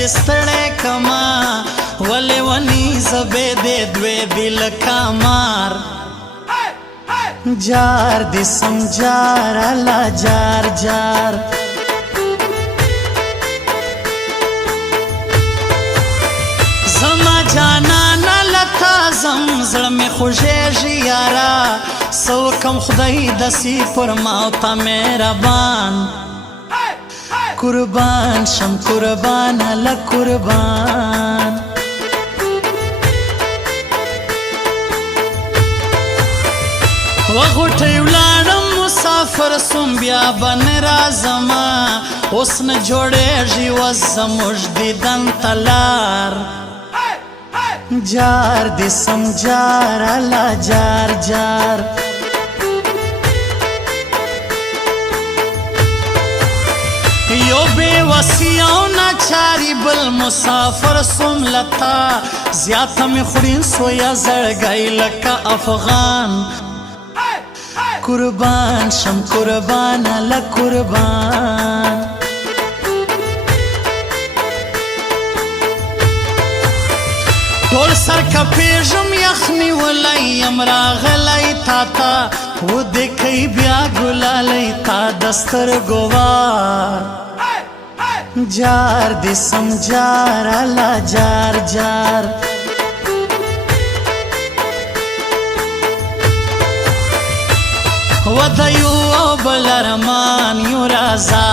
دستړی کما ولې ونی زبې دې دوې دي لکه مار جار دې سم جار الله جار جار زما جانانه لتا زم زړه مې خوږېږي یاره څه وکم خدای داسې پر ما او تا مهربان قربان شم قربان الله قربان وغوټۍ ولاړم مسافر سوم بیا به نه راځمه اوس نه جوړېږي وس زموږ دیدن ته لار جار دې سم جار الله جار جار یو بے وسی او ناچاری بل مسافر سوم لتا زیاته می خورین سویا زړګی لکه افغان قربان شم قربان الله قربان ټول سر کپېژم یخني ولی یم راغلی تا ته ودکۍ بیا ګلالی تا دسترګو وار جار دې سم جار الله جار جار ودیو او بل ارمان یو رازا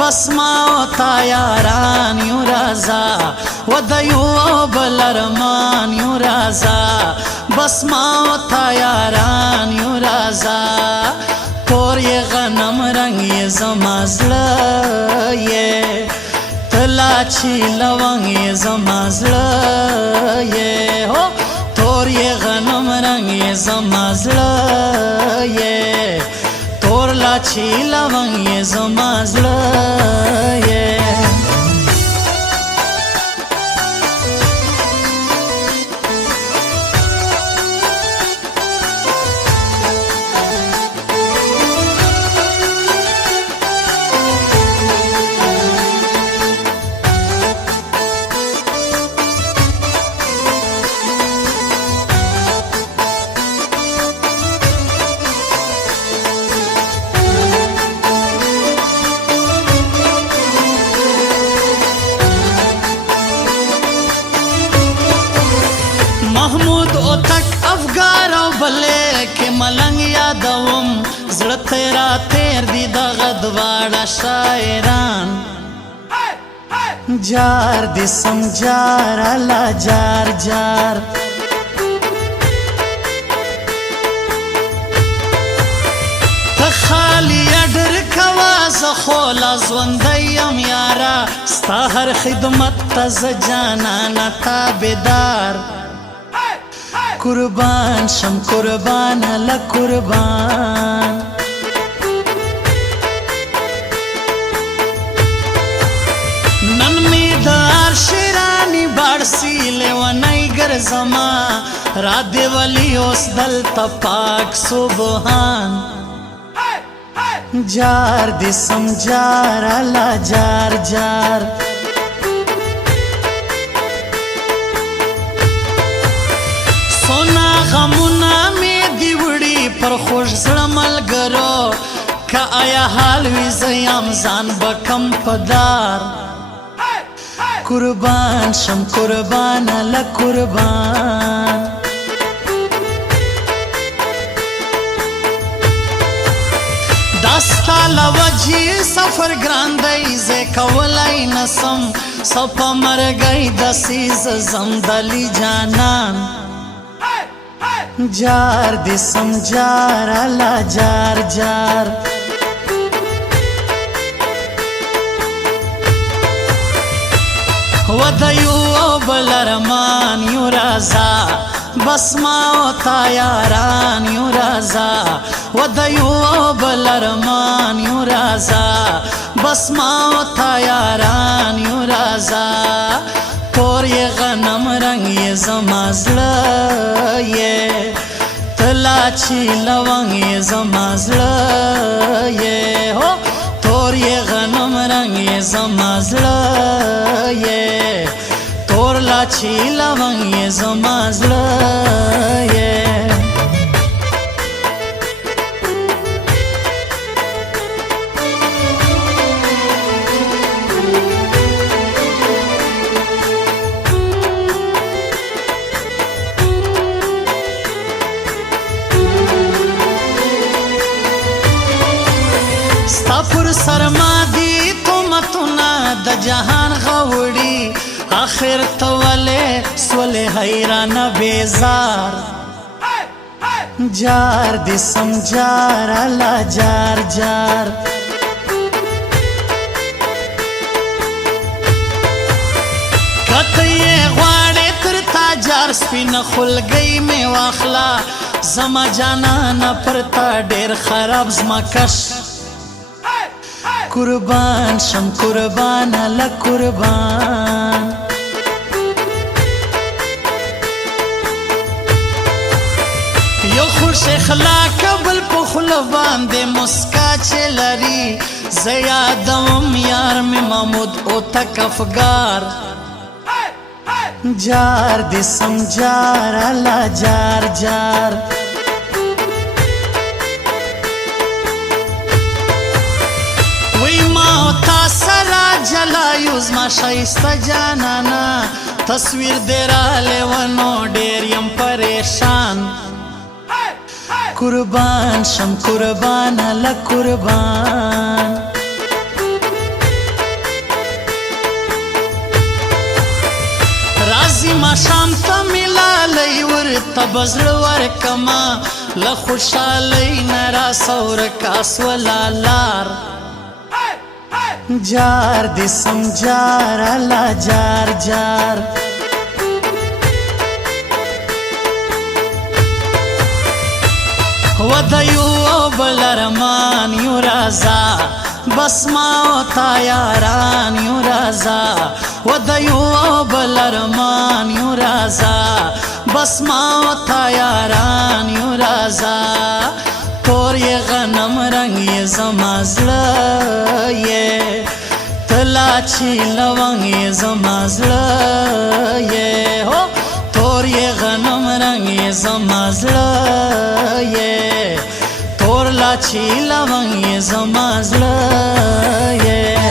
بس ما او تا یاران یو رازا ودیو او بل ارمان یو رازا بس ما او تا یاران یو رازا تور یې غنم رنگ یې زما زړه یې تلا چې لونګ یې زما زړه یې هو تور یې غنم رنگ یې زما زړه یې تور لا چې لونګ یې زما زړه یې محمود اوتک افګار او بلې کې ملنګ یادوم زړه تیرا تیر دي دغه دواړه شاعران جار دې سم جار الله جار جار ته خالي اډر کوا زه خو لا ژوندی یم یاره ستا هر خدمت ته زه جانانه تابعدار قربان شم قربان الله قربان نن می دار شیرانی بارسی لیونی ګرځما را دی ولی اوس دلته پاک سبحان جار دې سم جار الله جار جار سونا غمونه می دی وړي پر خوږ زړه ملګرو که آیا حال وي زه یم ځان به کم پدار قربان شم قربان الله قربان دا ستا له وجې سفر ګران دی زه کولی نسم سپه مرګی داسې زه ځم دلي جانان جار دې سم جار الله جار جار ودیو او بل ارمان یو رازا بس ما او تا یاران یو رازا ودیو او بل ارمان یو رازا بس ما او تا یاران یو رازا تور یې غنم رنگ یې زما زړه یې تلا چې لونګ یې زما زړه یې هو تور یې غنم رنگ یې زما زړه یې چې لونګ یې زما زړه یې ستا پر سر ما دي تهمتونه د جهان غوړي آخر ته ولې سولې حیرانه بیزار جار دې سم جار الله جار جار کته یې غواړې تر تا جار سپینه خولګۍ مې واخله زما جانانه پر تا ډېر خراب زما کش قربان شم قربان الله قربان یو خوش اخلاق بل په خوله باندې مسکا چې لري زه یادوم یار مې محمود او تک افګار جار دې سم جار الله جار جار سرا جلایو زما شایسته جانانا تصویر دې رالی ونو ډېر یم پریشان قربان شم قربان الله قربان راځي ماښام ته ملالی ورته به زړه ورکمه له خوشحالۍ نه راسه ورکه سوله لار جار دې سم جار الله جار جار و د یو بل ارمان یو رازا بس ما او تا یاران یو رازا و د یو بل ارمان یو رازا بس ما او تا یاران یو رازا تور یې غنم رنگ یې زما زړه یې تلا چې لونګ یې زما زړه یې هو تور یې غنم رنگ یې زما زړه یې تور لا چې لونګ یې زما زړه یې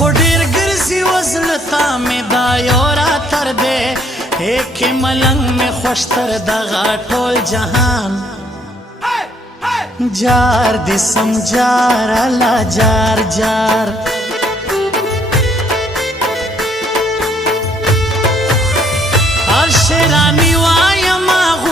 خو ډېر ګرځي وزلتا مې دا یو راتر دی ایک ملنګ مې خوش تر دغه ټول جهان جار دې سم جار الله جار جار